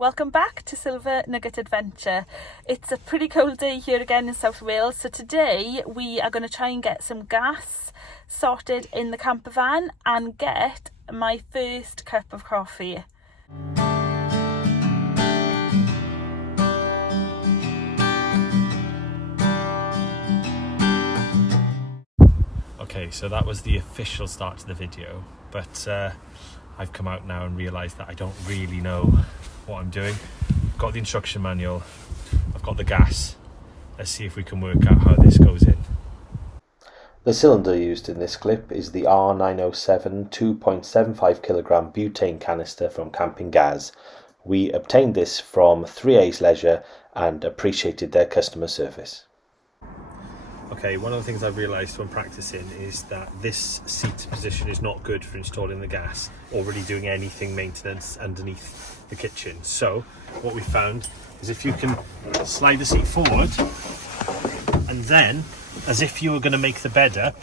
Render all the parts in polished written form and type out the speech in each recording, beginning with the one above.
Welcome back to Silver Nugget Adventure. It's a pretty cold day here again in South Wales, so today we are going to try and get some gas sorted in the camper van and get my first cup of coffee. Okay, so that was the official start to the video, but I've come out now and realised that I don't really know what I'm doing. I've got the instruction manual, I've got the gas. Let's see if we can work out how this goes in. The cylinder used in this clip is the R907 2.75 kilogram butane canister from Campingaz. We obtained this from 3A's Leisure and appreciated their customer service. Okay, one of the things I've realised when practicing is that this seat position is not good for installing the gas or really doing anything maintenance underneath the kitchen. So what we found is if you can slide the seat forward and then, as if you were going to make the bed up,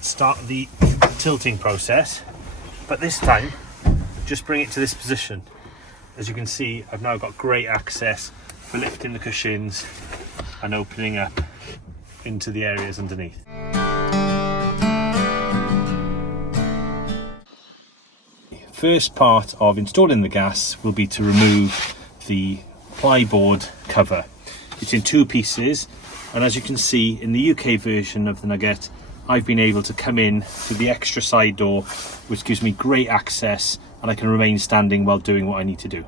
start the tilting process, but this time just bring it to this position. As you can see, I've now got great access for lifting the cushions and opening up into the areas underneath. First part of installing the gas will be to remove the plyboard cover. It's in two pieces, and as you can see in the UK version of the Nugget, I've been able to come in through the extra side door, which gives me great access and I can remain standing while doing what I need to do.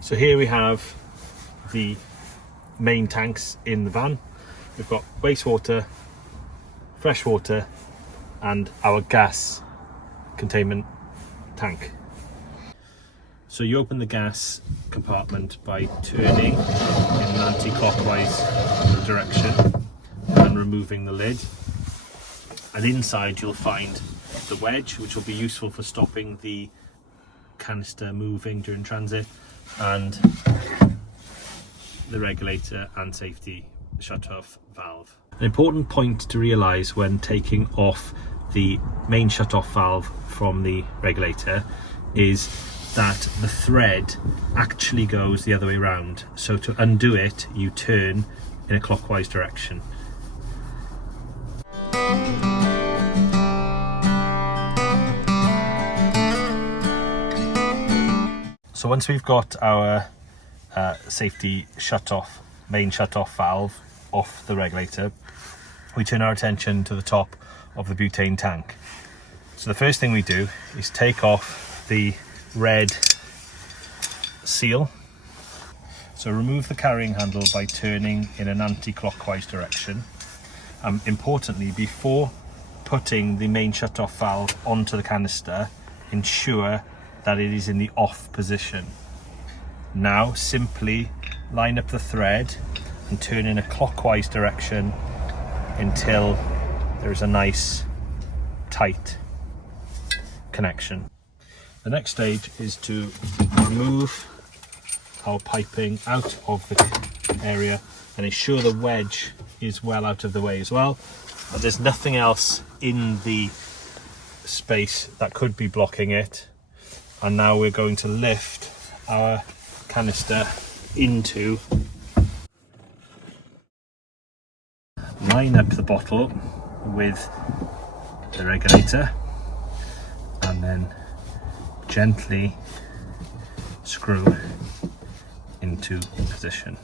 So here we have the main tanks in the van. We've got wastewater, fresh water and our gas containment tank. So you open the gas compartment by turning in an anti-clockwise direction and removing the lid. And inside you'll find the wedge, which will be useful for stopping the canister moving during transit, and the regulator and safety shut-off valve. An important point to realise when taking off the main shut-off valve from the regulator is that the thread actually goes the other way around. So to undo it, you turn in a clockwise direction. So once we've got our safety main shut-off valve off the regulator, we turn our attention to the top of the butane tank. So the first thing we do is take off the red seal. So remove the carrying handle by turning in an anti-clockwise direction. Importantly, before putting the main shut-off valve onto the canister, ensure that it is in the off position. Now simply line up the thread and turn in a clockwise direction until there is a nice tight connection. The next stage is to remove our piping out of the area and ensure the wedge is well out of the way as well. But there's nothing else in the space that could be blocking it. And now we're going to lift our canister into, line up the bottle with the regulator and then gently screw into position.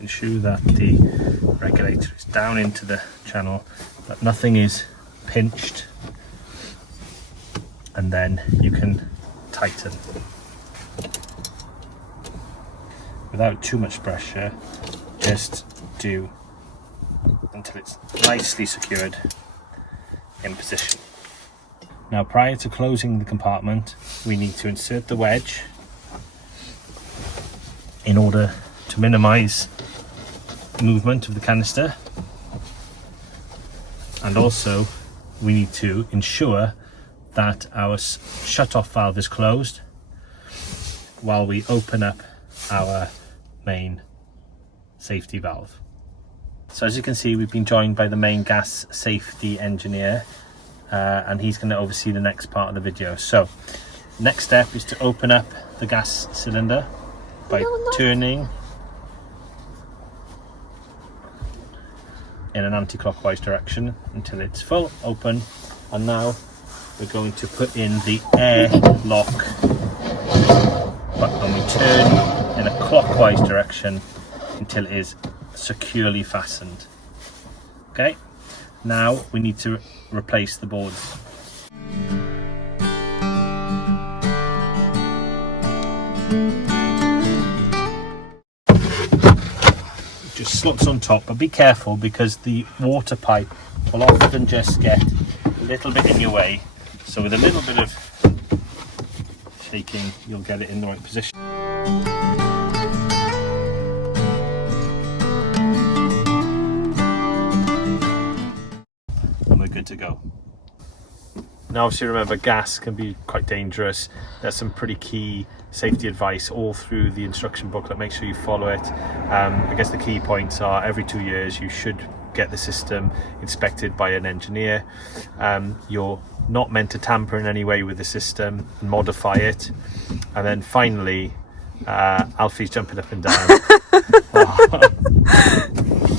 Ensure that the regulator is down into the channel, that nothing is pinched, and then you can tighten. Without too much pressure, just do until it's nicely secured in position. Now, prior to closing the compartment, we need to insert the wedge in order to minimize movement of the canister, and also we need to ensure that our shut-off valve is closed while we open up our main safety valve. So as you can see, we've been joined by the main gas safety engineer, and he's going to oversee the next part of the video. So next step is to open up the gas cylinder by turning in an anti-clockwise direction until it's full open, and now we're going to put in the air lock button, and we turn in a clockwise direction until it is securely fastened. Okay, now we need to replace the boards. Just slots on top, but be careful because the water pipe will often just get a little bit in your way, so with a little bit of shaking you'll get it in the right position. And we're good to go. Now obviously remember, gas can be quite dangerous. There's some pretty key safety advice all through the instruction booklet. Make sure you follow it. I guess the key points are every 2 years you should get the system inspected by an engineer. You're not meant to tamper in any way with the system and modify it. And then finally, Alfie's jumping up and down.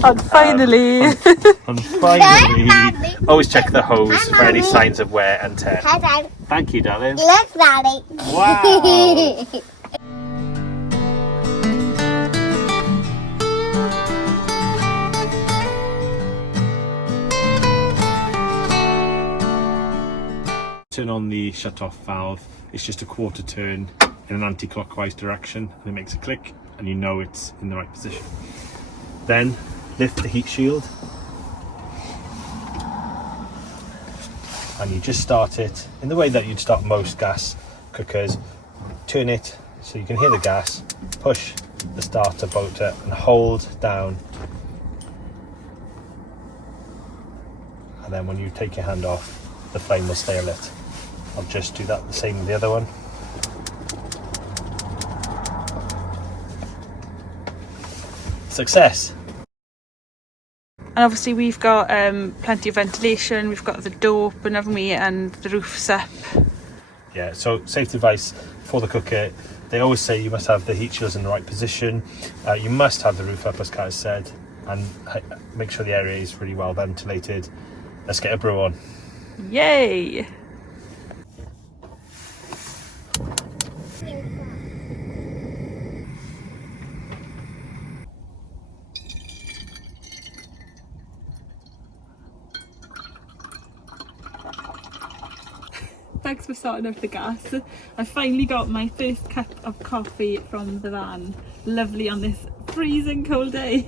And finally, and finally, always check the hose for any signs of wear and tear. Hi, Dad. Thank you, darling. Look, Daddy. Wow. Turn on the shut-off valve. It's just a quarter turn in an anti-clockwise direction, and it makes a click, and you know it's in the right position. Then lift the heat shield, and you just start it in the way that you'd start most gas cookers. Turn it so you can hear the gas, push the starter motor and hold down, and then when you take your hand off, the flame will stay lit. I'll just do that the same with the other one. Success! and obviously we've got plenty of ventilation, we've got the door open, haven't we, and the roof's up. Yeah, so safety advice for the cooker, they always say you must have the heat shields in the right position, you must have the roof up as Kaz said, and make sure the area is really well ventilated. Let's get a brew on. Yay! Thanks for sorting out the gas. I finally got my first cup of coffee from the van. Lovely on this freezing cold day.